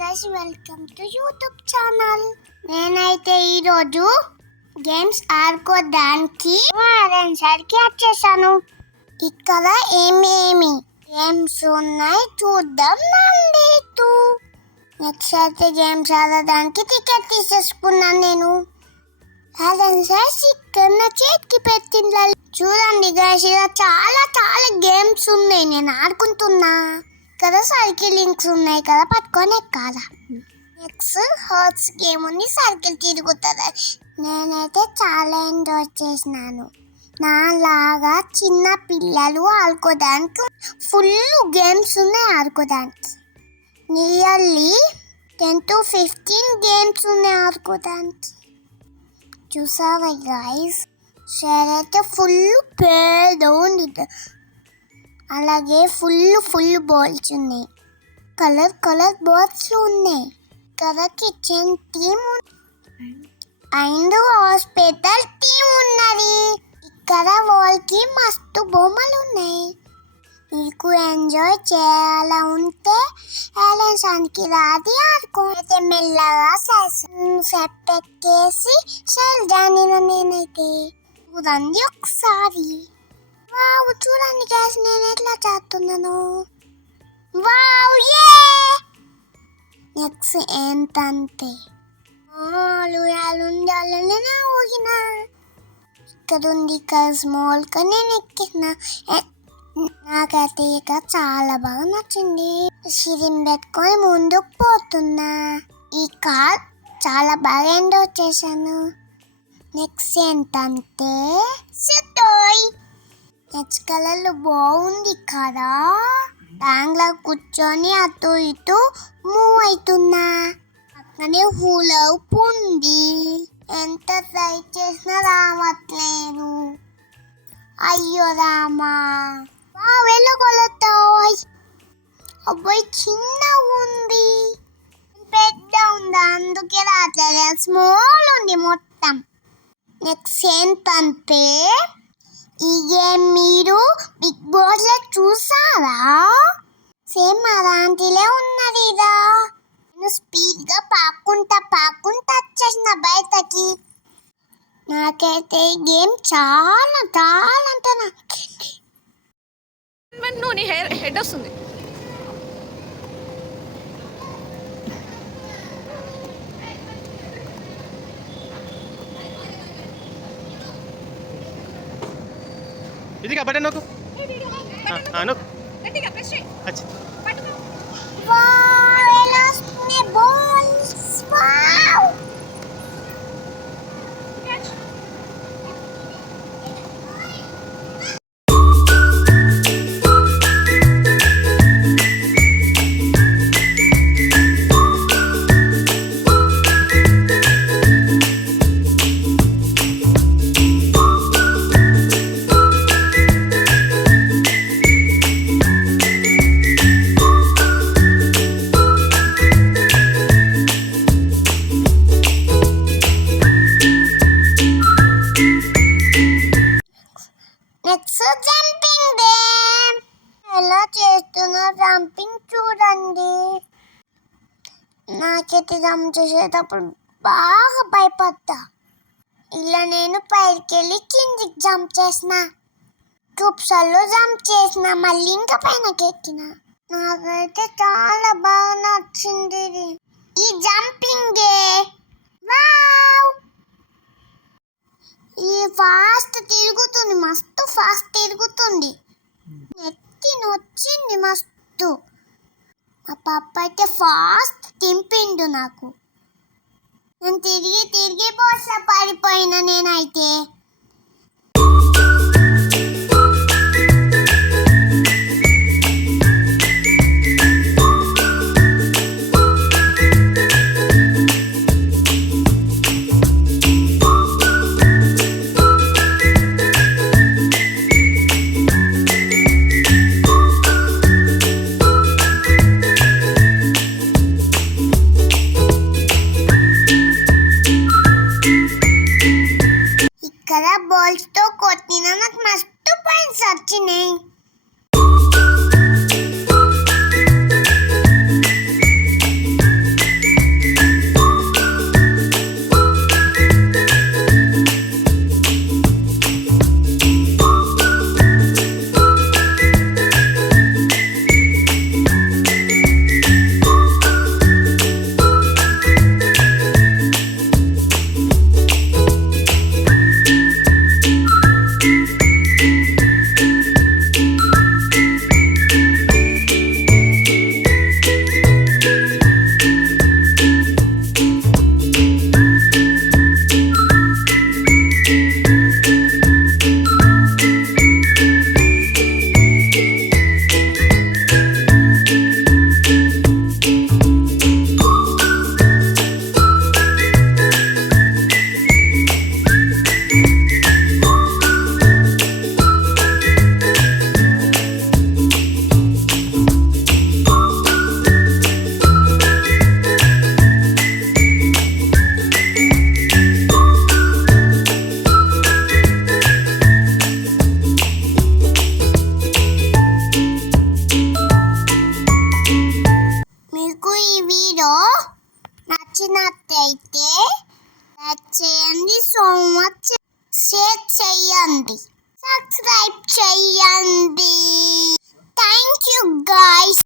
Guys welcome to YouTube channel. నేనైతే ఈరోజు games ఆడుకోవడానికి సరికి వచ్చేసాను. ఇక్కడ ఏమేమి గేమ్స్ ఉన్నాయి చూద్దాం రండి. నెక్స్ట్ అయితే గేమ్స్ ఆడడానికి టికెట్ తీసేసుకున్నాను నేను. ఇక్కడ నా చేతికి పెట్టింది. చూడండి గైస్, ఇలా చాలా చాలా గేమ్స్ ఉన్నాయి. నేను ఆడుకుంటున్నా కదా. సైకిల్ లింక్స్ ఉన్నాయి కదా, పట్టుకొని ఎక్కాలా. నెక్స్ట్ హార్స్ గేమ్ ఉంది, సైకిల్ తిరుగుతుంది. నేనైతే చాలా ఎంజాయ్ చేసినాను. నాలాగా చిన్న పిల్లలు ఆడుకోవడానికి ఫుల్ గేమ్స్ ఉన్నాయి ఆడుకోవడానికి. నియర్లీ 10 to 15 గేమ్స్ ఉన్నాయి ఆడుకోవడానికి. చూసావా గైస్, షేర్ అయితే ఫుల్ పెద్ద ఉంది. అలాగే ఫుల్ బాల్స్ ఉన్నాయి, కలర్ బాల్స్ ఉన్నాయి కదా. Kitchen team and hospital team ఉన్నది. ఇక్కడ వాళ్ళకి మస్తు బొమ్మలు ఉన్నాయి. నీకు ఎంజాయ్ చేయాలా ఉంటే ఎలెన్సానికి రాది ఆడుకోతే మెల్లగా సెప్పెక్కేసి సెల్ జానిన. నేనైతే చూడండి ఒకసారి. వావ్, చూడండి గ్యాస్ నేను ఎట్లా చేస్తున్నాను. వావ్ ఏ నెక్స్ట్ ఏంటంటే ఉండాలని ఊగిన. ఇక్కడ ఉంది ఇక్కడ స్మాల్ గా నేను ఎక్కిన. నాకైతే ఇక చాలా బాగా నచ్చింది. సిరిం పెట్టుకొని ముందుకు పోతున్నా. ఈ కార్ చాలా బాగా ఎంజాయ్ చేశాను. నెక్స్ట్ ఏంటంటే సిటోయ్. నెక్స్ట్ కలర్ బాగుంది కదా. ట్యాంక్లో కూర్చొని అటు ఇటు మూవ్ అవుతున్నా. అక్కనే హూలా ఉంది. ఎంత ట్రై చేసినా రావట్లేదు. అయ్యో రామా. వెళ్ళగలుగుతాయి. అబ్బాయి చిన్నగా ఉంది, పెద్ద ఉంది, అందుకే రావట్లేదు. స్మాల్ ఉంది మొత్తం. నెక్స్ట్ ఏంటంటే ఈ గేమ్ మీరు బిగ్ బాస్ లో చూసారా? సేమ్ అలాంటిలే ఉన్నది ఇదా. నేను స్పీడ్ గా పాక్కుంటా వచ్చేసిన బయటకి. నాకైతే ఈ గేమ్ చాలా అంటే నువ్వు నీ హెడ్ వస్తుంది. ఇది का बटन नको हां नको గట్టిగా ప్రెస్ చేయి. अच्छा పట్టుకో. Wow, elastic balls. Wow, catch. Next jumping game. ఎలా చేస్తున్నా జంపింగ్ చూడండి. నాకైతే జంప్ చేసేటప్పుడు బాగా భయపడ్డా. ఇలా నేను పైకి వెళ్ళి కిందికి జంప్ చేసిన, కుప్సల్లో జంప్ చేసిన, మళ్ళీ ఇంకా పైనకి ఎక్కిన. నాకైతే చాలా బాగా నచ్చింది ఈ జంపింగ్. వావ్, ఈ ఫాస్ట్ తిరుగుతుంది, మస్తు ఫాస్ట్ తిరుగుతుంది. నెత్తి నొచ్చింది మస్తు. మా పప్ప అయితే ఫాస్ట్ తింపిండు నాకు. నేను తిరిగి బోట్ల పడిపోయినా నేనైతే. ఇక్కడ నచ్చినట్టయితే లైక్ చేయండి, సో మచ్ షేర్ చేయండి, సబ్స్క్రైబ్ చేయండి. Thank you guys.